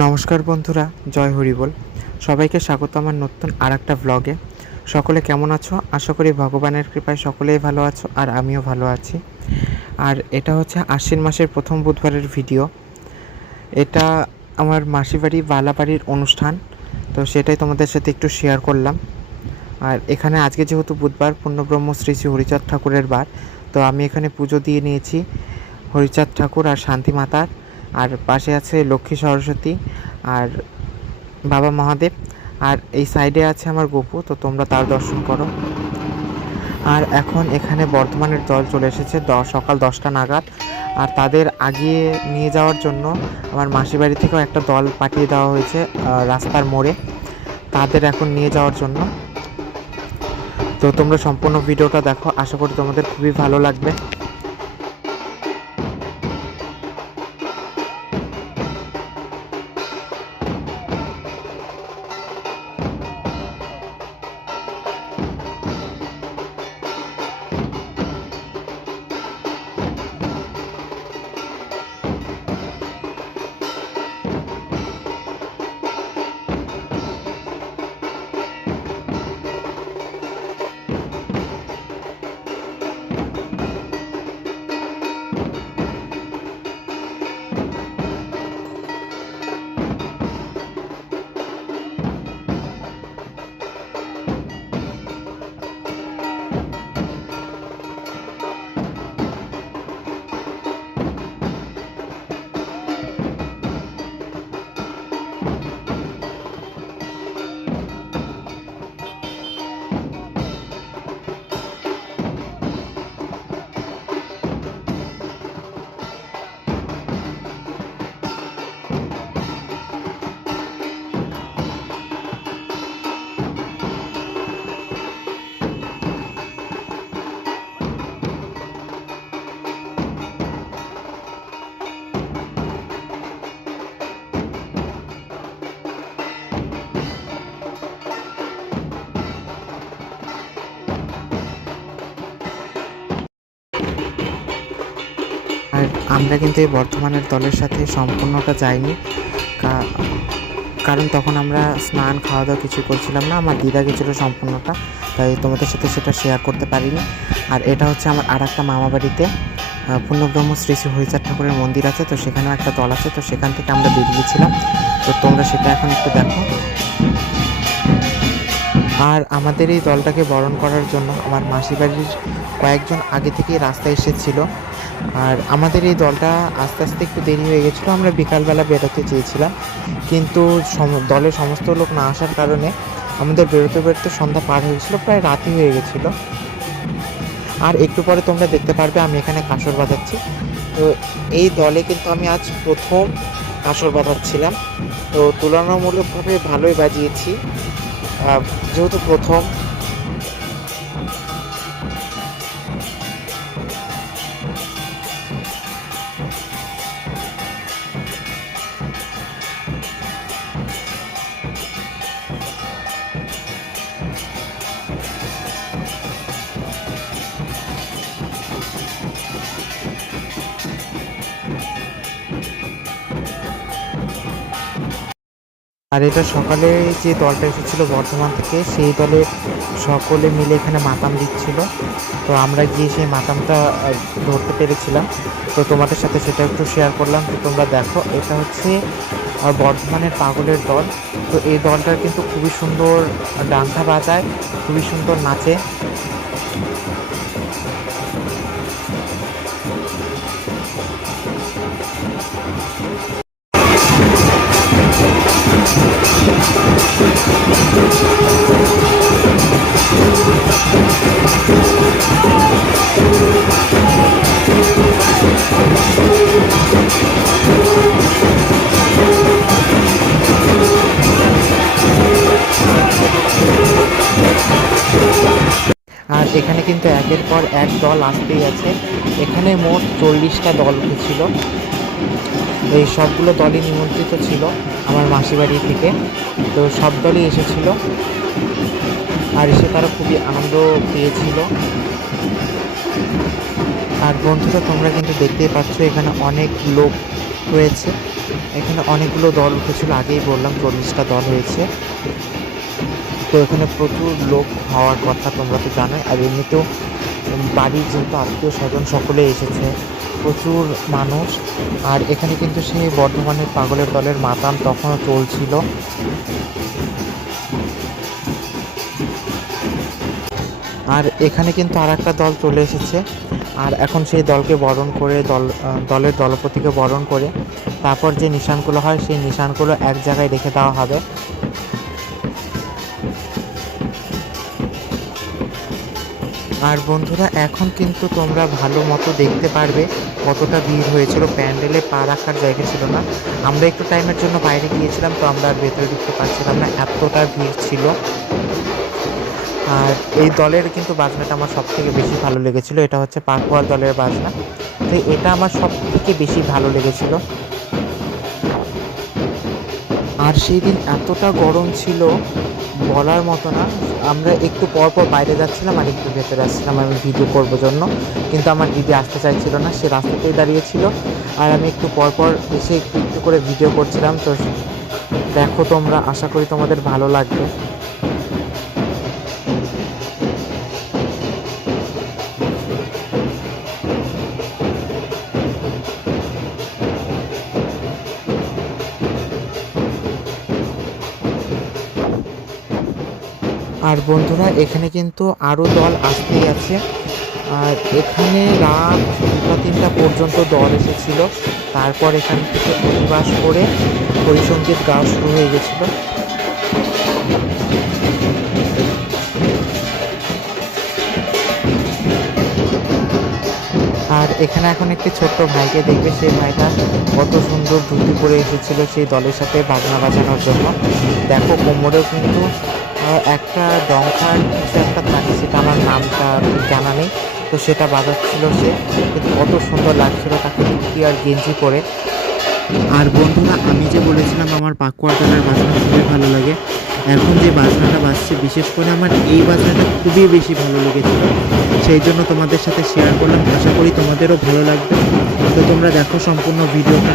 নমস্কার বন্ধুরা, জয় হরিবোল। সবাইকে স্বাগত আমার নতুন আরেকটা ব্লগে। সকলে কেমন আছো? আশা করি ভগবানের কৃপায় সকলেই ভালো আছো, আর আমিও ভালো আছি। আর এটা হচ্ছে আশ্বিন মাসের প্রথম বুধবারের ভিডিও। এটা আমার মাসিবাড়ি বালাবাড়ির অনুষ্ঠান, তো সেটাই তোমাদের সাথে একটু শেয়ার করলাম। আর এখানে আজকে যেহেতু বুধবার, পূর্ণব্রহ্ম শ্রী শ্রী হরিচাঁদ ঠাকুরের বার, তো আমি এখানে পুজো দিয়ে নিয়েছি হরিচাঁদ ঠাকুর আর শান্তি মাতার। আর পাশে আছে লক্ষ্মী সরস্বতী আর বাবা মহাদেব, আর এই সাইডে আছে আমার গপু, তো তোমরা তার দর্শন করো। আর এখন এখানে বর্ধমানের দল চলে এসেছে সকাল 10টা নাগাদ। আর তাদের আগিয়ে নিয়ে যাওয়ার জন্য আমার মাসির বাড়ি থেকেও একটা দল পাঠিয়ে দেওয়া হয়েছে রাস্তার মোড়ে, তাদের এখন নিয়ে যাওয়ার জন্য। তো তোমরা সম্পূর্ণ ভিডিওটা দেখো, আশা করি তোমাদের খুবই ভালো লাগবে। আর আমরা কিন্তু এই বর্ধমানের দলের সাথে সম্পূর্ণটা যাইনি, কারণ তখন আমরা স্নান খাওয়া দাওয়া কিছু করছিলাম না। আমার দিদা গেছিলো সম্পূর্ণটা, তাই তোমাদের সাথে সেটা শেয়ার করতে পারিনি। আর এটা হচ্ছে আমার আর একটা মামা বাড়িতে পূর্ণব্রহ্ম শ্রী শ্রী হরিচাঁদ ঠাকুরের মন্দির আছে, তো সেখানেও একটা দল আছে, তো সেখান থেকে আমরা বেরিয়েছিলাম। তো তোমরা সেটা এখন একটু দেখো। আর আমাদের এই দলটাকে বরণ করার জন্য আমার মাসির বাড়ির কয়েকজন আগে থেকেই রাস্তায় এসেছিল। আর আমাদের এই দলটা আস্তে আস্তে একটু দেরি হয়ে গেছিলো। আমরা বিকালবেলা বেরোতে চেয়েছিলাম, কিন্তু দলের সমস্ত লোক না আসার কারণে আমাদের বেরোতে বেরোতে সন্ধ্যা পার হয়ে গেছিলো, প্রায় রাতই হয়ে গেছিলো। আর একটু পরে তোমরা দেখতে পারবে আমি এখানে কাঁসর বাজাচ্ছি। তো এই দলে কিন্তু আমি আজ প্রথম কাঁসর বাজাচ্ছিলাম, তো তুলনামূলকভাবে ভালোই বাজিয়েছি যেহেতু প্রথম। আর এটা সকালে যে দলটা এসেছিলো বর্ধমান থেকে, সেই দলে সকলে মিলে এখানে মাতাম দিচ্ছিল। তো আমরা গিয়ে সেই মাতামটা ধরতে পেরেছিলাম, তো তোমাদের সাথে সেটা একটু শেয়ার করলাম। তো তোমরা দেখো, এটা হচ্ছে বর্ধমানের পাগলের দল। তো এই দলটার কিন্তু খুবই সুন্দর ডান্ডা বাজায়, খুবই সুন্দর নাচে। আর এখানে কিন্তু একের পর এক দল আসতেই আছে। এখানে মোট 40টা দল উঠেছিল। এই সবগুলো দলই নিমন্ত্রিত ছিল আমার মাসি বাড়ি থেকে, তো সব দলই এসেছিল। আর এসে তারা খুবই আনন্দ পেয়েছিল। আর বন্ধুরা, তোমরা কিন্তু দেখতেই পাচ্ছ এখানে অনেক লোক রয়েছে। এখানে অনেকগুলো দল উঠেছিল, আগেই বললাম 40টা দল হয়েছে। তো এখানে প্রচুর লোক হওয়ার কথা তোমরা তো জানোই। আর এমনিতেও বাড়ির যেহেতু আত্মীয় স্বজন সকলে এসেছে, প্রচুর মানুষ। আর এখানে কিন্তু সেই বর্ধমানের পাগলের দলের মাতাম তখনও চলছিল। আর এখানে কিন্তু আর একটা দল চলে এসেছে, আর এখন সেই দলকে বরণ করে দলের দলপতিকে বরণ করে তারপর যে নিশানগুলো হয় সেই নিশানগুলো এক জায়গায় রেখে দেওয়া হবে। আর বন্ধুরা, এখন কিন্তু তোমরা ভালো মতো দেখতে পারবে কতটা ভিড় হয়েছিল। প্যান্ডেলে পা রাখার জায়গা ছিল না। আমরা একটু টাইমের জন্য বাইরে গিয়েছিলাম, তো আমরা আর ভেতরে ঢুকতে পারছিলাম না, এতটা ভিড় ছিল। আর এই দলের কিন্তু বাজনাটা আমার সব থেকে বেশি ভালো লেগেছিল। এটা হচ্ছে পাকুয়ার দলের বাজনা, তো এটা আমার সব থেকে বেশি ভালো লেগেছিল। আর সেই দিন এতটা গরম ছিল বলার মতো না। আমরা একটু পর পর বাইরে যাচ্ছিলাম আর একটু ভেতরে আসছিলাম আমি ভিডিও করবো জন্য, কিন্তু আমার দিদি আসতে চাইছিল না, সে রাস্তাতেই দাঁড়িয়েছিল। আর আমি একটু পর পর এসে একটু একটু করে ভিডিও করছিলাম। তো দেখো তোমরা, আশা করি তোমাদের ভালো লাগবে। আর বন্ধুরা, এখানে কিন্তু আরও দল আসতেই আছে। আর এখানে রাত 2টা-3টা পর্যন্ত দল এসেছিল। তারপর এখান থেকে অধিবাস করে হরিসঙ্গীত গাওয়া শুরু হয়ে গেছিলো। আর এখানে এখন একটি ছোট্ট ভাইকে দেখবে, সেই ভাইটা কত সুন্দর ধুতি পরে এসেছিল সেই দলের সাথে বাজনা বাজানোর জন্য। দেখো কোমরেও কিন্তু একটা ডঙ্কার কিছু একটা থাকে, সেটা আমার নামটা জানা নেই, তো সেটা বাজাচ্ছিল সে। কিন্তু কত সুন্দর লাগছিল তাকে ধুতি আর গেঞ্জি পরে। আর বন্ধুরা, আমি যে বলেছিলাম আমার পাকুয়ার দলের বাজনা খুবই ভালো লাগে, এখন যে বাজনাটা বাজছে বিশেষ করে আমার এই বাজনাটা খুবই বেশি ভালো লেগেছিল, সেই জন্য তোমাদের সাথে শেয়ার করলাম। আশা করি তোমাদেরও ভালো লাগবে। তো তোমরা দেখো সম্পূর্ণ ভিডিওটা।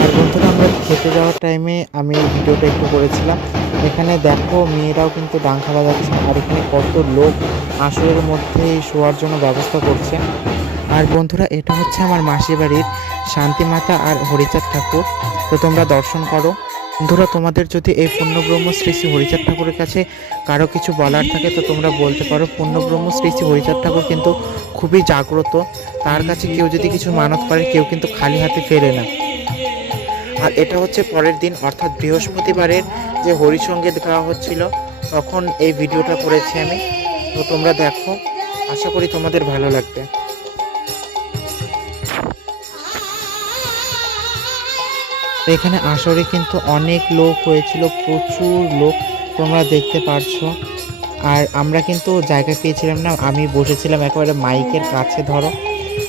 আর বন্ধুরা, আমরা খেতে যাওয়ার টাইমে আমি এই ভিডিওটা একটু করেছিলাম। এখানে দেখো মেয়েরাও কিন্তু ডাংখা বাজাচ্ছে, আর এখানে কত লোক আসরের মধ্যে শোয়ার জন্য ব্যবস্থা করছে। আর বন্ধুরা, এটা হচ্ছে আমার মাসির বাড়ির শান্তিমাতা আর হরিচাঁদ ঠাকুর, তো তোমরা দর্শন করো। বন্ধুরা, তোমাদের যদি এই পূর্ণব্রহ্ম শ্রী শ্রী হরিচাঁদ ঠাকুরের কাছে কারো কিছু বলার থাকে তো তোমরা বলতে পারো। পূর্ণব্রহ্ম শ্রী শ্রী হরিচাঁদ ঠাকুর কিন্তু খুবই জাগ্রত, তার কাছে কেউ যদি কিছু মানত করে কেউ কিন্তু খালি হাতে ফেরে না। আর এটা হচ্ছে পরের দিন অর্থাৎ বৃহস্পতিবারের যে হরিসঙ্গীত গাওয়া হচ্ছিল তখন এই ভিডিওটা করেছি আমি। তো তোমরা দেখো, আশা করি তোমাদের ভালো লাগবে। এখানে আসরে কিন্তু অনেক লোক হয়েছিল, প্রচুর লোক তোমরা দেখতে পারছো। আর আমরা কিন্তু জায়গা পেয়েছিলাম না, আমি বসেছিলাম একেবারে মাইকের কাছে ধরো।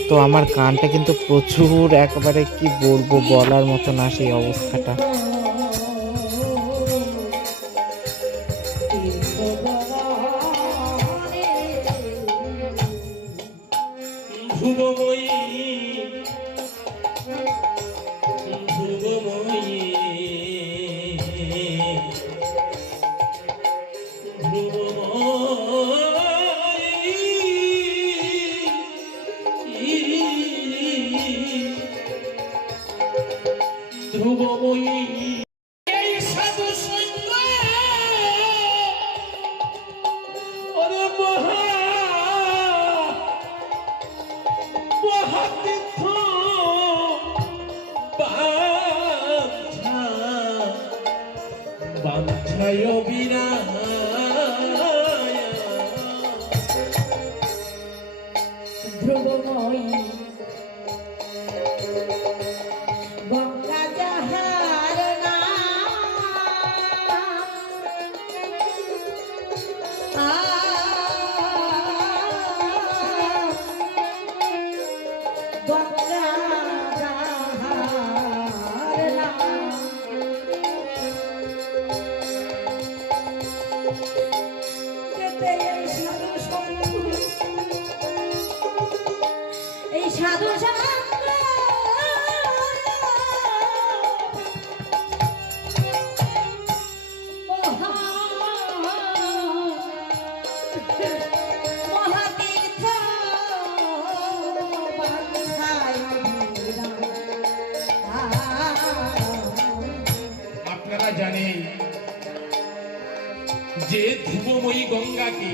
তো আমার গানটা কিন্তু প্রচুর, একেবারে কি বলবো, বলার মতো না সেই অবস্থাটা। জয় বিনায়ক ধ্রুবময়ী গঙ্গা যাহার গঙ্গা যাহার এই সাধু সঙ্গ মহাতীর্থ আপনারা জানেন যে ধ্রুবময়ী গঙ্গাকে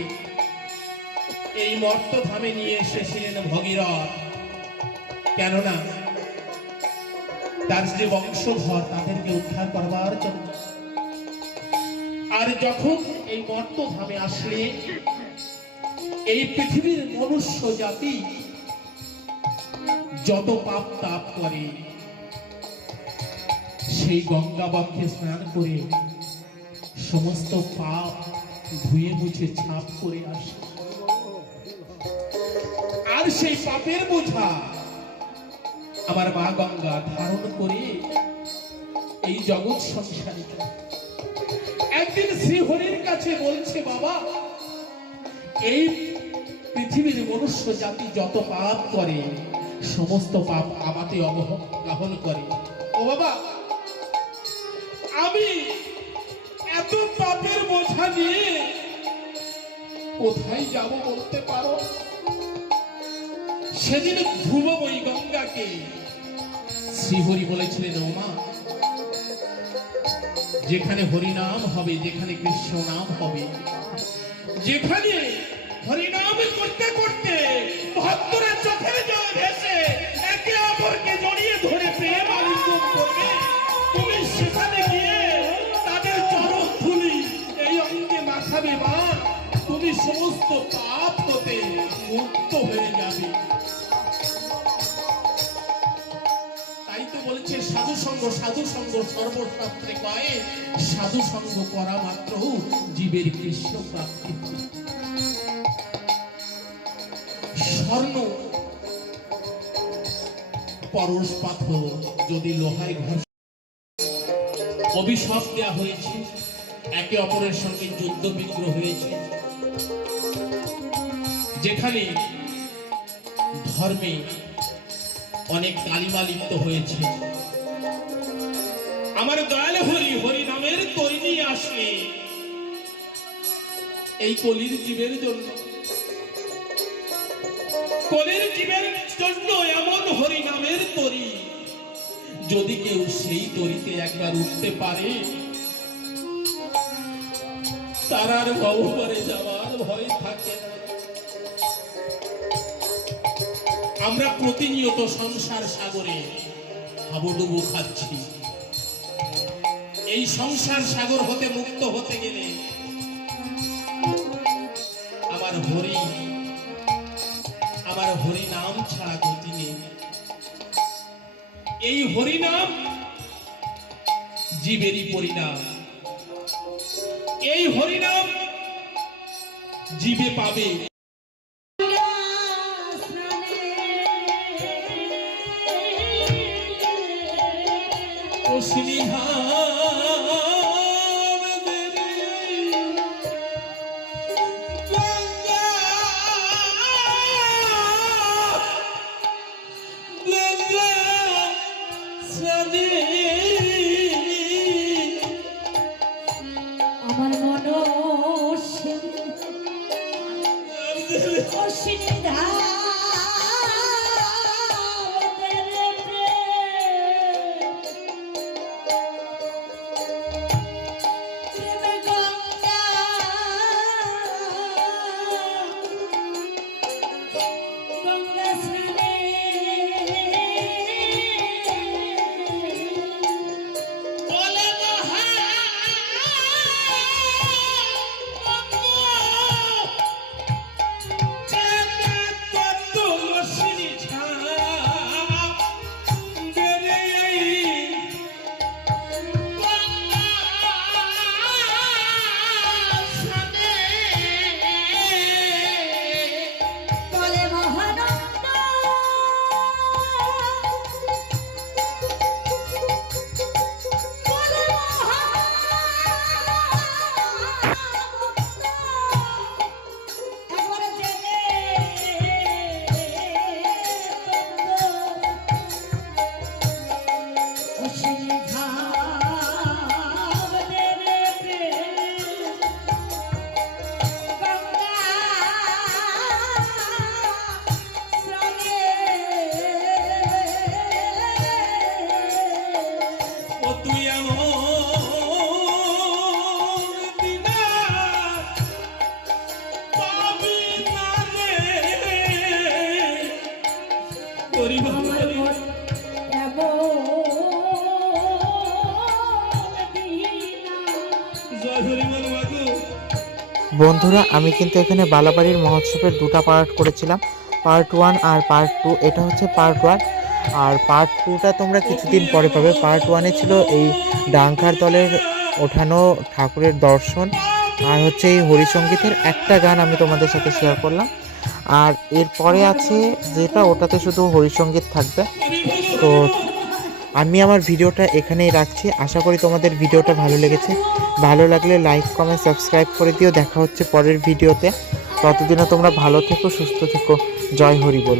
এই মর্তধামে নিয়ে এসেছিলেন ভগীরথ, কেননা তার যে বংশধর তাদেরকে উদ্ধার করবার জন্য। আর যখন এই মর্তধামে আসলে এই পৃথিবীর মনুষ্য জাতি যত পাপ তাপ করে সেই গঙ্গা বক্ষে স্নান করে সমস্ত পাপ ধুয়ে মুছে ছাপ করে আসে। আর সেই পাপের বোঝা আমার মা গঙ্গা ধারণ করে এই জগৎ সংসারী একদিন শ্রীহরির কাছে বলছে, বাবা এই পৃথিবীর মনুষ্য জাতি যত পাপ করে সমস্ত পাপ আমাতে অবগাহন করে। ও বাবা, আমি এত পাপের বোঝা নিয়ে কোথায় যাব বলতে পারো? সেদিন ধ্রুবময়ী গঙ্গাকে শ্রীহরি বলেছিলেন, ও মা, যেখানে হরিনাম হবে, যেখানে কৃষ্ণ নাম হবে, যেখানে হরিনাম করতে করতে ভক্তরা চোখের জল ভেসে একে অপরকে জড়িয়ে ধরে প্রেম আলিঙ্গন করবে, তুমি সেখানে গিয়ে তাদের চরণ ধুলি এই অঙ্গে মাখাবে মা, তুমি সমস্ত পাপ হতে মুক্ত হয়ে যাবে। তাই তো বলেছে সাধু সঙ্গ সর্বশাস্ত্রে কয়, সাধু সঙ্গ করা মাত্র জীবের কৃষ্ণ প্রাপ্তি। স্বর্ণ পরশ পাথর যদি লোহায় ঘষ, অভিশাপ দেওয়া হয়েছে, একে অপরের সঙ্গে যুদ্ধ বিগ্রহ হয়েছে, যেখানে ধর্মে অনেক কালিমা লিপ্ত হয়েছে। আমার দয়াল হরি নামের তরি নিয়ে আসলে এই কলির জীবের জন্য, কলির জীবের জন্য এমন হরি নামের তরি, যদি কেউ সেই তরিতে একবার উঠতে পারে তার আর গহ্বরে যাওয়ার ভয় থাকে না। আমরা প্রতিনিয়ত সংসার সাগরে হাবুডুবু খাচ্ছি। এই সংসার সাগর হতে মুক্ত হতে গেলে আমার হরি নাম ছাড়া গতি নেই। এই হরি নাম জীবেরই পরিণাম। এই হরি নাম জীবে পাবে। আমার মন জয় হরি বল মাগো। বন্ধুরা আমি কিন্তু এখানে বালাবাড়ির মহোৎসবের দুটো পার্ট করেছিলাম, পার্ট 1 আর পার্ট 2। এটা হচ্ছে পার্ট 1 আর পার্ট 2টা তোমরা কিছুদিন পরে পাবে। পার্ট 1-এ ছিল এই ডাঙ্কার দলের ওঠানো ঠাকুরের দর্শন, আর হচ্ছে এই হরিসঙ্গীতের একটা গান আমি তোমাদের সাথে শেয়ার করলাম। আর এরপরে আছে যেটা, ওটাতে শুধু হরিসঙ্গীত থাকবে। তো আমি আমার ভিডিওটা এখানেই রাখছি। আশা করি তোমাদের ভিডিওটা ভালো লেগেছে। ভালো লাগলে লাইক কমেন্ট সাবস্ক্রাইব করে দিও। দেখা হচ্ছে পরের ভিডিওতে। ততদিনে তোমরা ভালো থেকো, সুস্থ থেকো। জয় হরি বল।